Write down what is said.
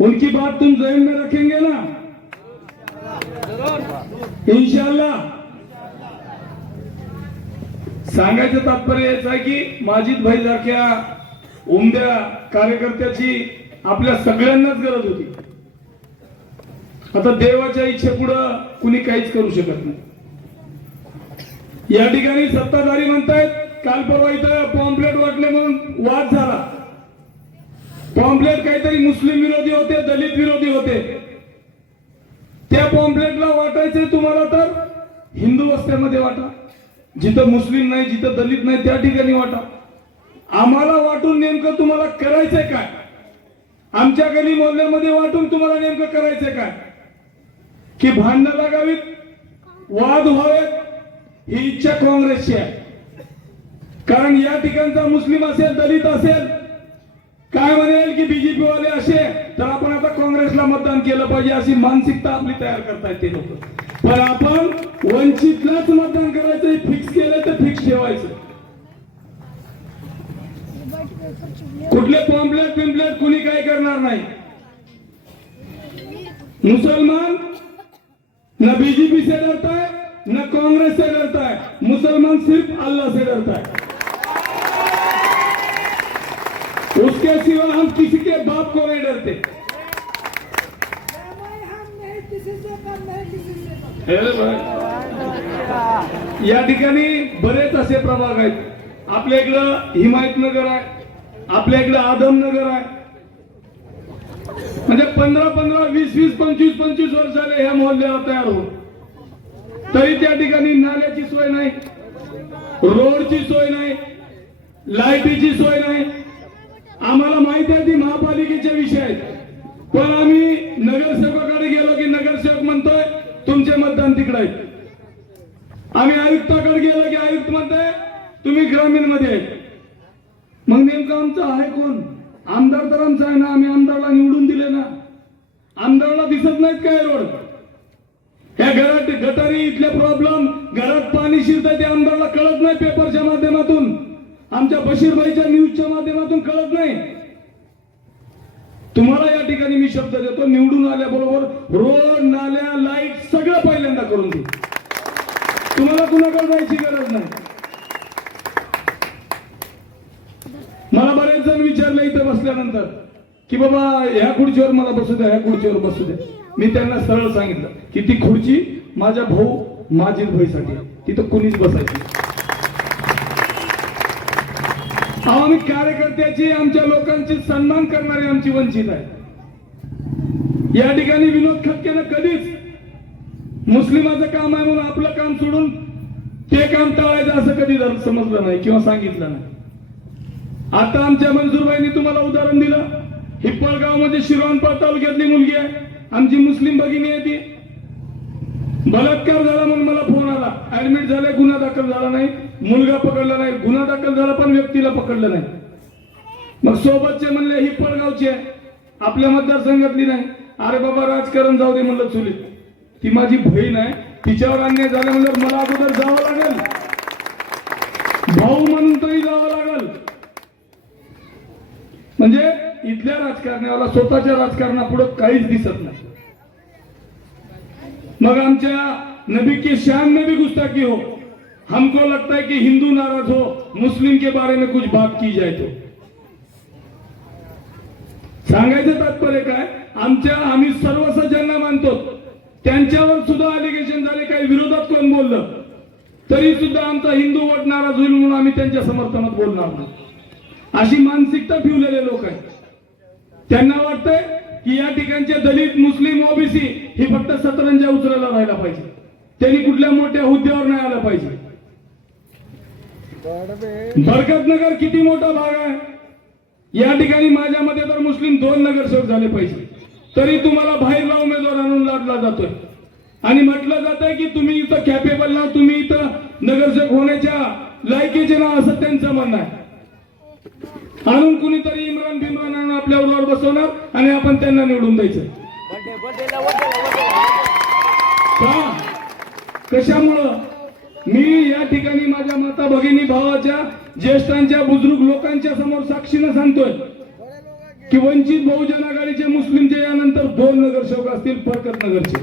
उनकी बात तुम जहन में रखेंगे ना? इंशाल्लाह। सांगायचं तात्पर्य हेच आहे की माजिद भाई सारख्या उमद्या कार्यकर्त्याची आपल्या सगळ्यांनाच गरज होती. आता देवाच्या इच्छेपुढं कुणी काहीच करू शकत नाही. या ठिकाणी सत्ताधारी म्हणतायत काल परवा इथं पॉम्पलेट वाटले म्हणून वाद झाला. पॉम्पलेट काहीतरी मुस्लिम विरोधी होते दलित विरोधी होते. त्या पॉम्पलेटला वाटायचंय तुम्हाला तर हिंदू वस्त्यामध्ये वाटा. जिथं मुस्लिम नाही जिथं दलित नाही त्या ठिकाणी वाटा. आम्हाला वाटून नेमकं तुम्हाला करायचंय काय? आमच्या गली मोहल्ल्यामध्ये वाटून तुम्हाला नेमकं करायचंय काय? की भांडणं लागावीत वाद व्हावेत ही इच्छा काँग्रेसची आहे. कारण या ठिकाणचा मुस्लिम असेल दलित असेल काय म्हणेल की बीजेपी वाले असे? तर आपण आता काँग्रेसला मतदान केलं पाहिजे अशी मानसिकता आपली तयार करतायत ते लोक. पण आपण वंचितलाच मतदान करायचं फिक्स केलं तर फिक्स ठेवायचं. कुठले पॉम्पलेट पिंपलेट कुणी काय करणार नाही? मुसलमान न बीजेपी से डरता है न कांग्रेस से डरता है मुसलमान सिर्फ अल्लाह से डरता है. उसके सिवा हम किसी के बाप को नहीं डरते। या ठिकाणी बरेच असे प्रभाग आहेत. आपल्या इकडं हिमायतनगर आहे आपल्या इकडं आदमनगर आहे. म्हणजे पंधरा पंधरा वीस वीस पंचवीस पंचवीस वर्षाले ह्या मोहल्ल्यावर तयार होऊन. तरी त्या ठिकाणी नाल्याची सोय नाही रोडची सोय नाही लाईटीची सोय नाही आम्हाला माहिती आहे ती महापालिकेचे विषय आहेत. पण आम्ही नगरसेवकाकडे गेलो की नगरसेवक म्हणतोय तुमचे मतदान तिकडे आहेत आम्ही आयुक्ताकडे गेलो की आयुक्त म्हणताय तुम्ही ग्रामीणमध्ये आहे. मग नेमकं आमचं आहे कोण? आमदार तर आमचा आहे ना आम्ही आमदारला निवडून दिले ना. आमदारला दिसत नाहीत काय रोड? या घरात गटारी इथले प्रॉब्लेम घरात पाणी शिरतं ते आमदारला कळत नाही पेपरच्या माध्यमातून. आमच्या बशीरबाईच्या न्यूजच्या माध्यमातून कळत नाही. तुम्हाला या ठिकाणी मी शब्द देतो निवडून आल्याबरोबर रोड नाल्या लाइट सगळं पहिल्यांदा करून देऊ तुम्हाला कुणाकडे जायची गरज नाही. मला बरेच जण विचारले इथं बसल्यानंतर की बाबा ह्या खुर्चीवर मला बसू द्या ह्या खुर्चीवर बसू द्या. मी त्यांना सरळ सांगितलं की ती खुर्ची माझ्या भाऊ माझी भाईसाठी तिथं कुणीच बसायची आम्ही कार्यकर्त्याची आमच्या लोकांची सन्मान करणारी आमची वंचित आहे. या ठिकाणी विनोद खटकेनं कधीच मुस्लिमाचं काम आहे म्हणून आपलं काम सोडून ते काम टाळायचं असं कधी समजलं नाही किंवा सांगितलं नाही. आता आमच्या मंजूरबाईंनी तुम्हाला उदाहरण दिलं. हिप्पळगावमध्ये शिरवानपाळ तालुक्यातली मुलगी आहे. आमची मुस्लिम भगिनी आहे ती. बलात्कार झाला म्हणून मला फोन आला. ऍडमिट झाले गुन्हा दाखल झाला नाही. मुलगा पकडला नाही. गुन्हा दाखल झाला पण व्यक्तीला पकडलं नाही. मग सोबतचे म्हणले ही पळगावची आहे. आपल्या मतदारसंघातली नाही. अरे बाबा राजकारण जाऊ दे म्हणलं चुलीत. ती माझी बहीण आहे. तिच्यावर अन्याय झाला म्हणलं मला अगोदर जावं लागेल. भाऊ म्हणून तरी जावं लागेल. म्हणजे इथल्या राजकारण्याला स्वतःच्या राजकारणापुढे काहीच दिसत नाही. मग आमच्या नबी के शान में भी गुस्ताखी हो? हमको लगता है कि हिंदू नाराज हो मुस्लिम के बारे में कुछ बात की जाए तो। सांगायचं तात्पर्य काय? आमच्या आम्ही सर्व सज्जांना मानतो. त्यांच्यावर सुद्धा अलिगेशन झाले काही विरोधात कोण बोललं? तरी सुद्धा आमचा हिंदू वोट नाराज होईल म्हणून आम्ही त्यांच्या समर्थनात बोलणार नाही. अशी मानसिकता फिवलेले लोक आहेत. त्यांना वाटतंय की या ठिकाणचे दलित मुस्लिम ओबीसी ही फक्त सतरंजा उचलायला राहायला पाहिजे. त्यांनी कुठल्या मोठ्या हुद्द्यावर नाही आला पाहिजे. बरकतनगर किती मोठा भाग आहे? या ठिकाणी माझ्या मते तर मुस्लिम दोन नगरसेवक झाले पाहिजे. तरी तुम्हाला बाहेरला उमेदवार आणून लादला जातोय. आणि म्हटलं जात आहे की तुम्ही इथं कॅपेबल ना तुम्ही इथं नगरसेवक होण्याच्या लायकीचे ना असं त्यांचं म्हणणं आहे. आणून कुणीतरी इम्रान बिम्रान आणून आपल्या बरोबर बसवणार आणि आपण त्यांना निवडून द्यायचं. का कशामुळं? मी या ठिकाणी माझ्या माता भगिनी भावाच्या ज्येष्ठांच्या बुजुर्ग लोकांच्या समोर साक्षीनं सांगतोय की वंचित बहुजन आघाडीचे मुस्लिमचे या दोन नगरसेवक असतील फरकत नगरचे.